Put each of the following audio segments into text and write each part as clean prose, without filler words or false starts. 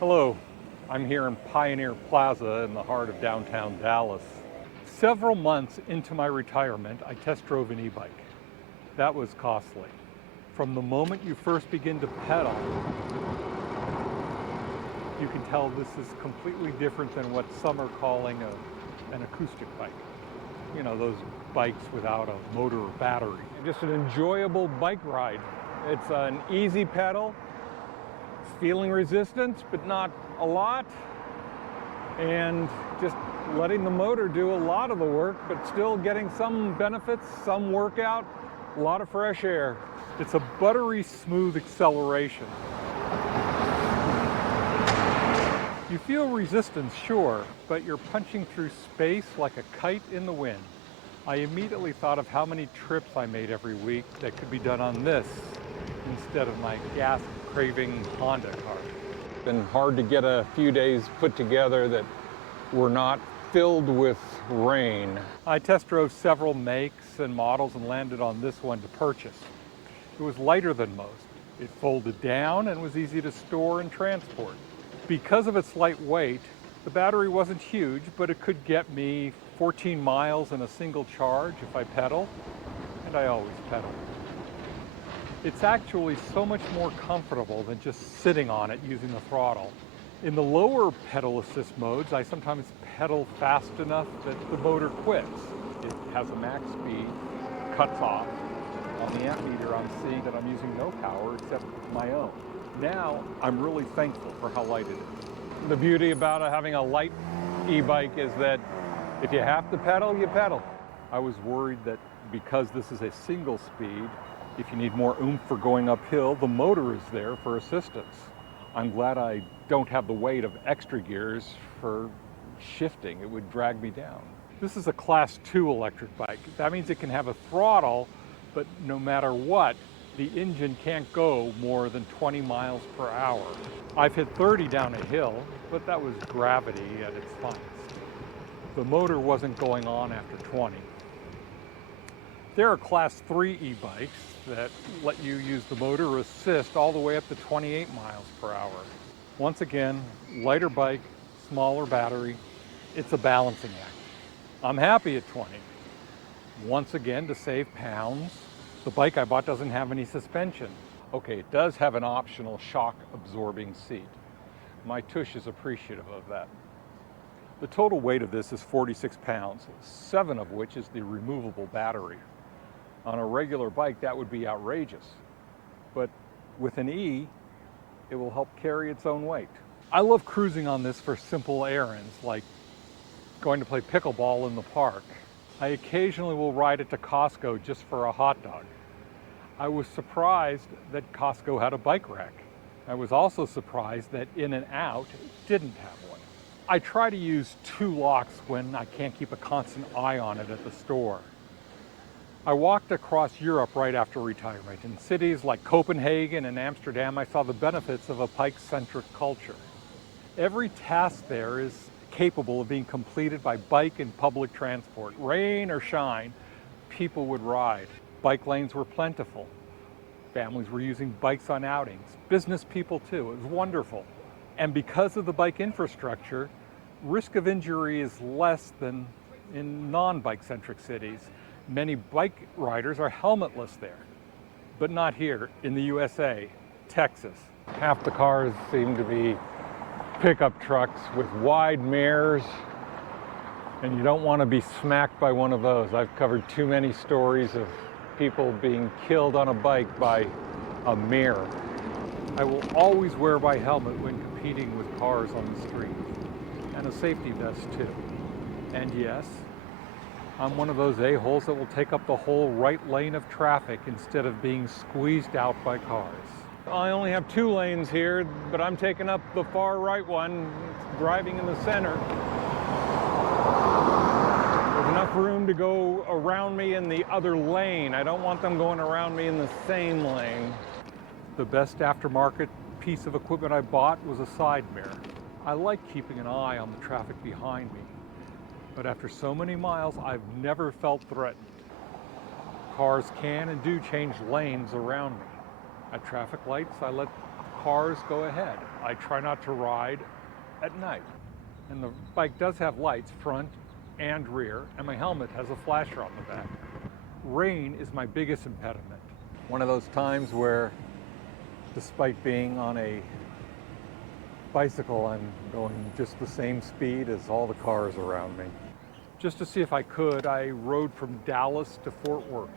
Hello, I'm here in Pioneer Plaza in the heart of downtown Dallas. Several months into my retirement, I test drove an e-bike. That was costly. From the moment you first begin to pedal, you can tell this is completely different than what some are calling an acoustic bike. You know, those bikes without a motor or battery. Just an enjoyable bike ride. It's an easy pedal. Feeling resistance, but not a lot, and just letting the motor do a lot of the work, but still getting some benefits, some workout, a lot of fresh air. It's a buttery smooth acceleration. You feel resistance, sure, but you're punching through space like a kite in the wind. I immediately thought of how many trips I made every week that could be done on this instead of my gas-craving Honda car. It's been hard to get a few days put together that were not filled with rain. I test drove several makes and models and landed on this one to purchase. It was lighter than most. It folded down and was easy to store and transport. Because of its light weight, the battery wasn't huge, but it could get me 14 miles in a single charge if I pedal, and I always pedal. It's actually so much more comfortable than just sitting on it using the throttle. In the lower pedal assist modes, I sometimes pedal fast enough that the motor quits. It has a max speed, cuts off. On the amp meter, I'm seeing that I'm using no power except my own. Now, I'm really thankful for how light it is. The beauty about having a light e-bike is that if you have to pedal, you pedal. I was worried that because this is a single speed, if you need more oomph for going uphill, the motor is there for assistance. I'm glad I don't have the weight of extra gears for shifting. It would drag me down. This is a Class 2 electric bike. That means it can have a throttle, but no matter what, the engine can't go more than 20 miles per hour. I've hit 30 down a hill, but that was gravity at its finest. The motor wasn't going on after 20. There are Class 3 e-bikes that let you use the motor assist all the way up to 28 miles per hour. Once again, lighter bike, smaller battery, it's a balancing act. I'm happy at 20. Once again, to save pounds, the bike I bought doesn't have any suspension. Okay, it does have an optional shock-absorbing seat. My tush is appreciative of that. The total weight of this is 46 pounds, 7 of which is the removable battery. On a regular bike, that would be outrageous. But with an E, it will help carry its own weight. I love cruising on this for simple errands, like going to play pickleball in the park. I occasionally will ride it to Costco just for a hot dog. I was surprised that Costco had a bike rack. I was also surprised that In-N-Out didn't have one. I try to use 2 locks when I can't keep a constant eye on it at the store. I walked across Europe right after retirement. In cities like Copenhagen and Amsterdam, I saw the benefits of a bike-centric culture. Every task there is capable of being completed by bike and public transport. Rain or shine, people would ride. Bike lanes were plentiful. Families were using bikes on outings. Business people too. It was wonderful. And because of the bike infrastructure, risk of injury is less than in non-bike-centric cities. Many bike riders are helmetless there, but not here in the USA, Texas. Half the cars seem to be pickup trucks with wide mirrors, and you don't want to be smacked by one of those. I've covered too many stories of people being killed on a bike by a mirror. I will always wear my helmet when competing with cars on the street, and a safety vest too. And yes, I'm one of those a-holes that will take up the whole right lane of traffic instead of being squeezed out by cars. I only have 2 lanes here, but I'm taking up the far right one, driving in the center. There's enough room to go around me in the other lane. I don't want them going around me in the same lane. The best aftermarket piece of equipment I bought was a side mirror. I like keeping an eye on the traffic behind me. But after so many miles, I've never felt threatened. Cars can and do change lanes around me. At traffic lights, I let cars go ahead. I try not to ride at night. And the bike does have lights, front and rear, and my helmet has a flasher on the back. Rain is my biggest impediment. One of those times where, despite being on a bicycle, I'm going just the same speed as all the cars around me. Just to see if I could, I rode from Dallas to Fort Worth,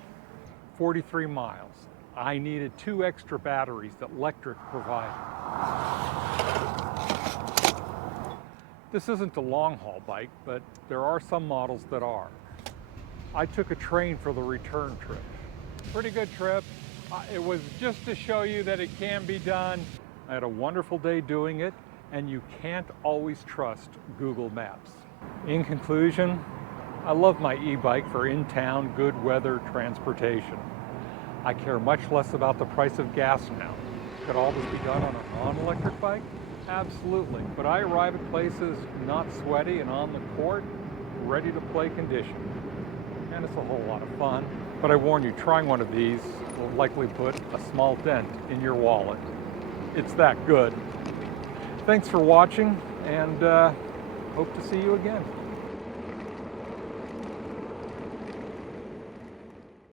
43 miles. I needed 2 extra batteries that Electric provided. This isn't a long-haul bike, but there are some models that are. I took a train for the return trip. Pretty good trip. It was just to show you that it can be done. I had a wonderful day doing it, and you can't always trust Google Maps. In conclusion, I love my e-bike for in-town, good weather transportation. I care much less about the price of gas now. Could all this be done on a non-electric bike? Absolutely, but I arrive at places not sweaty and on the court, ready to play condition. And it's a whole lot of fun. But I warn you, trying one of these will likely put a small dent in your wallet. It's that good. Thanks for watching, and hope to see you again.